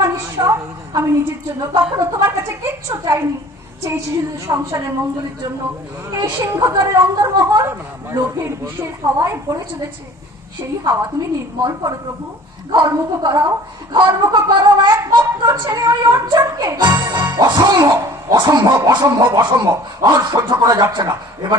শক্তিমান ঈশ্বর, আমি নিজের জন্য কখনো তোমার কাছে কিচ্ছু চাইনি, চেয়েছি শুধু সংসারের মঙ্গলের জন্য। এই সিংহদ্বারের অন্দরমহল লোভের বিষের হাওয়ায় ভরে চলেছে, সেই হাওয়া তুমি নির্মল করো প্রভু, ঘরমুখ করাও, ঘরমুখ করো একমাত্র ছেলে ওই অর্জুনকে। অসম্ভব, অসম্ভব, অসম্ভব, অসম্ভব, আর সহ্য করা যাচ্ছে না। এবারে